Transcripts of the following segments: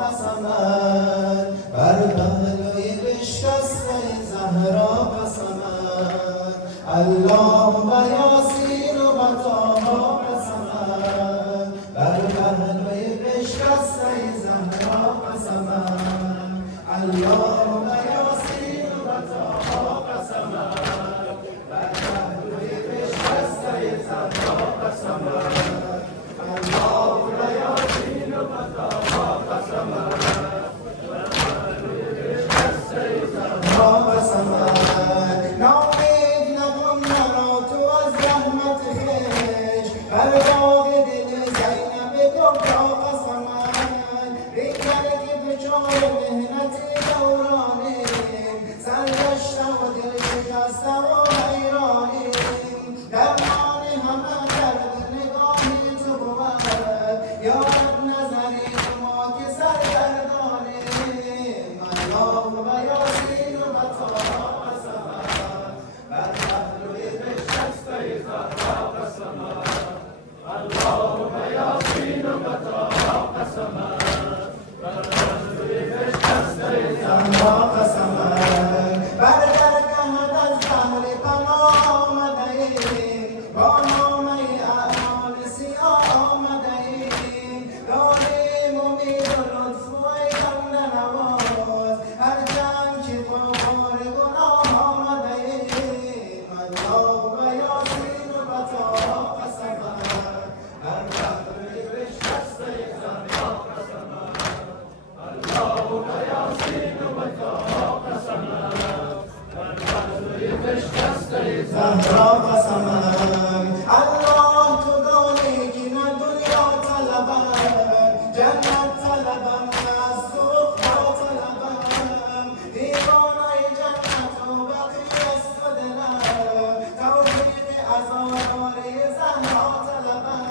قسمت بر پهلوی بشکسته زهرا قسمت اللهم یاسین و طه قسمت بر پهلوی بشکسته زهرا قسمت اللهم یاسین و طه قسمت بر پهلوی بشکسته زهرا قسمت اللهم یاسین و طه نامید نکن مرا تو از رحمت خویش بر باغ دل زینب کبری قسمت بیکر که دچار محنت دورانیم سرگشته و دل شکسته و حیرانیم درمان همه درد نگاهی تو بود یا رب نظری ما که سرگردانیم اللهم یاسین و طه اللهم یاسین و طه قسمت بر پهلوی بشکسته زهرا قسمت بر درگهت از بحر پناه آمده ایم با نامه اعمال سیاه آمده ایم داریم امید و لطف و ای بنده نواز هر جنگ که غبار گناه آمده ایم اللهم یاسین و طه قسمت بر پهلوی بشکسته زهرا قسمت اللهم یاسین و طه قسمت بر پهلوی بشکسته زهرا قسمت الله تو دانی که نه دنیا طلبم جنت طلبم از تو عقبی طلبم دیوانه جنت و بقیه است و دلم توفیق عزاداری زهرا طلبم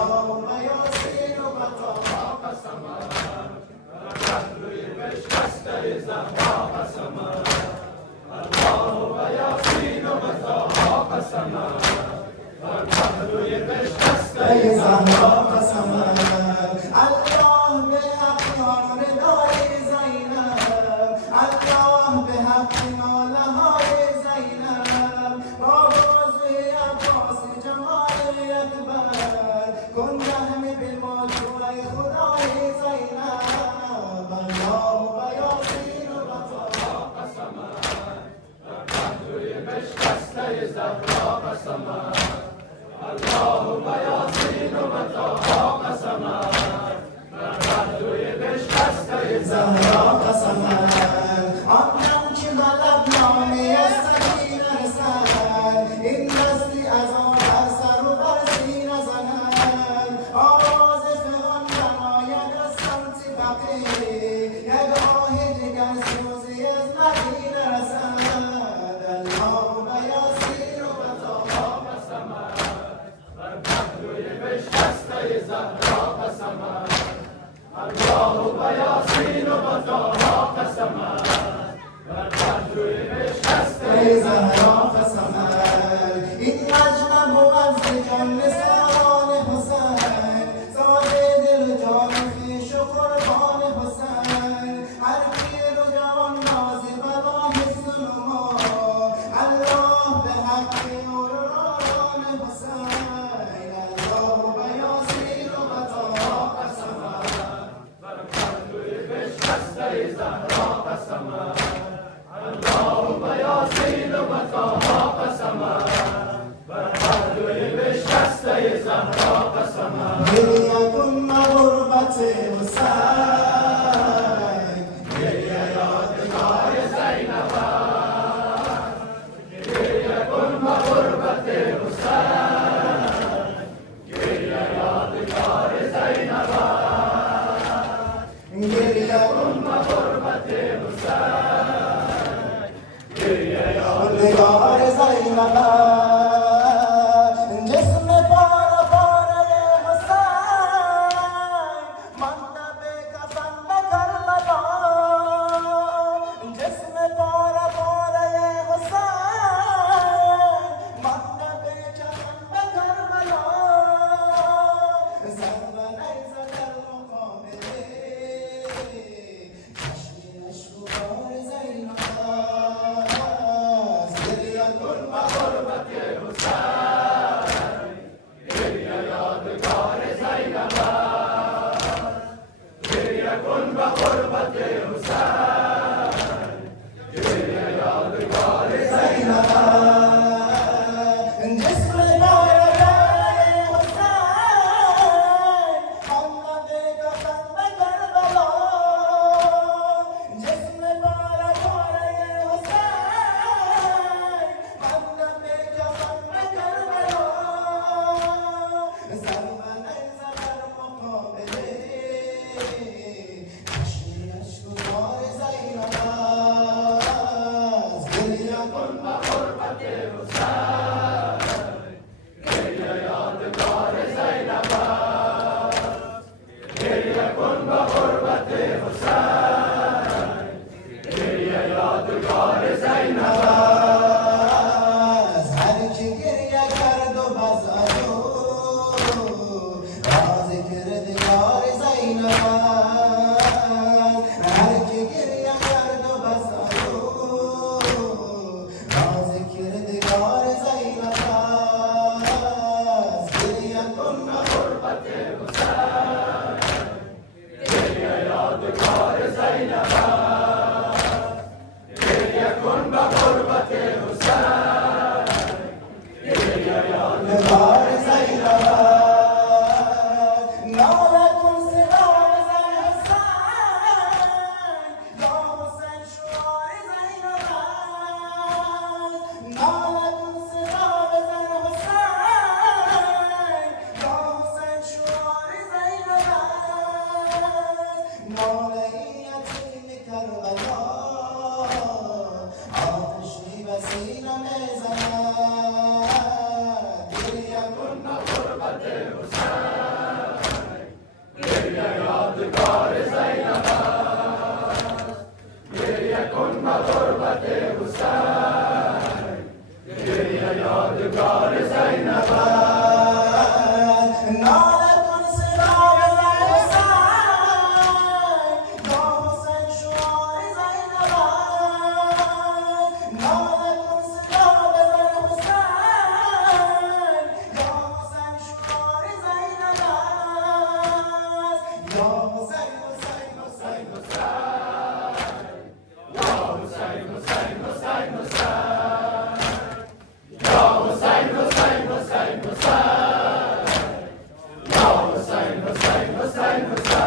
اللهم یاسین و طه قسمت بر پهلوی بشکسته زهرا قسمت اللهم یاسین و طه قسمت بر پهلوی بشکسته زهرا قسمت الله به حق آن ردای زینب الله به حق ناله های زینب با بازوی عباس جمال اکبر کن رحم بالموجوع خدای زینب اللهم یاسین و طه قسمت بر پهلوی بشکسته زهرا قسمت اللهم یاسین و طه قسمت بر پهلوی بشکسته زهرا قسمت آن دم که غلب نامه از سکین رسد این دستی از آن بر سر و بر سینه زند آواز فغان برآید از سمت بقیع یک آه جگر سوزی از مدینه رسد اللهم یاسین و طه قسمت بر پهلوی بشکسته زهرا قسمت اللهم یاسین و طه قسمت بر پهلوی بشکسته زهرا قسمت این مجمع بود ز جان نثاران حسین ساده دل و جان خویش و قربان حسین هر پیر و جوان نازی بلا حفظ و نما الله به حق نور و نوران حسین اللهم یاسین و طه قسمت بر پهلوی بشکسته زهرا قسمت اللهم یاسین و طه قسمت بر پهلوی بشکسته زهرا قسمت گریه کن غربت حسین گریه یادگار زینب گریه کن غربت حسین گریه یادگار زینب گریه کن غربت حسین گریه یادگار زینب جسم پاره پاره حسین من چشمی اشکبار زینب است گریه کن به غربت حسین گریه یادگار زینب است گریه کن به غربت حسین گریه یادگار زینب است هر کی گریه کرد و بس ازو راز کردگار زینب است هر کی گریه کرد و بس ازو راز کردگار زینب است گریه کن به غربت حسین گریه یادگار زینب است گریه کن به غربت حسین گریه یادگار زینب است ناله کن صدا بزن حسین یا حسین شعار زینب است ناله کن صدا بزن حسین یا حسین شعار زینب است ناله یتیم کربلا آتشی به سینه میزند گریه کن به غربت حسین گریه یادگار زینب است گریه کن به غربت حسین گریه یادگار زینب است ناله کن صدا بزن حسین یا حسین شعار زینب است ناله کن صدا بزن حسین یا حسین شعار زینب است یا حسین حسین حسین حسین یا حسین حسین حسین حسین یا حسین حسین حسین حسین یا حسین حسین حسین حسین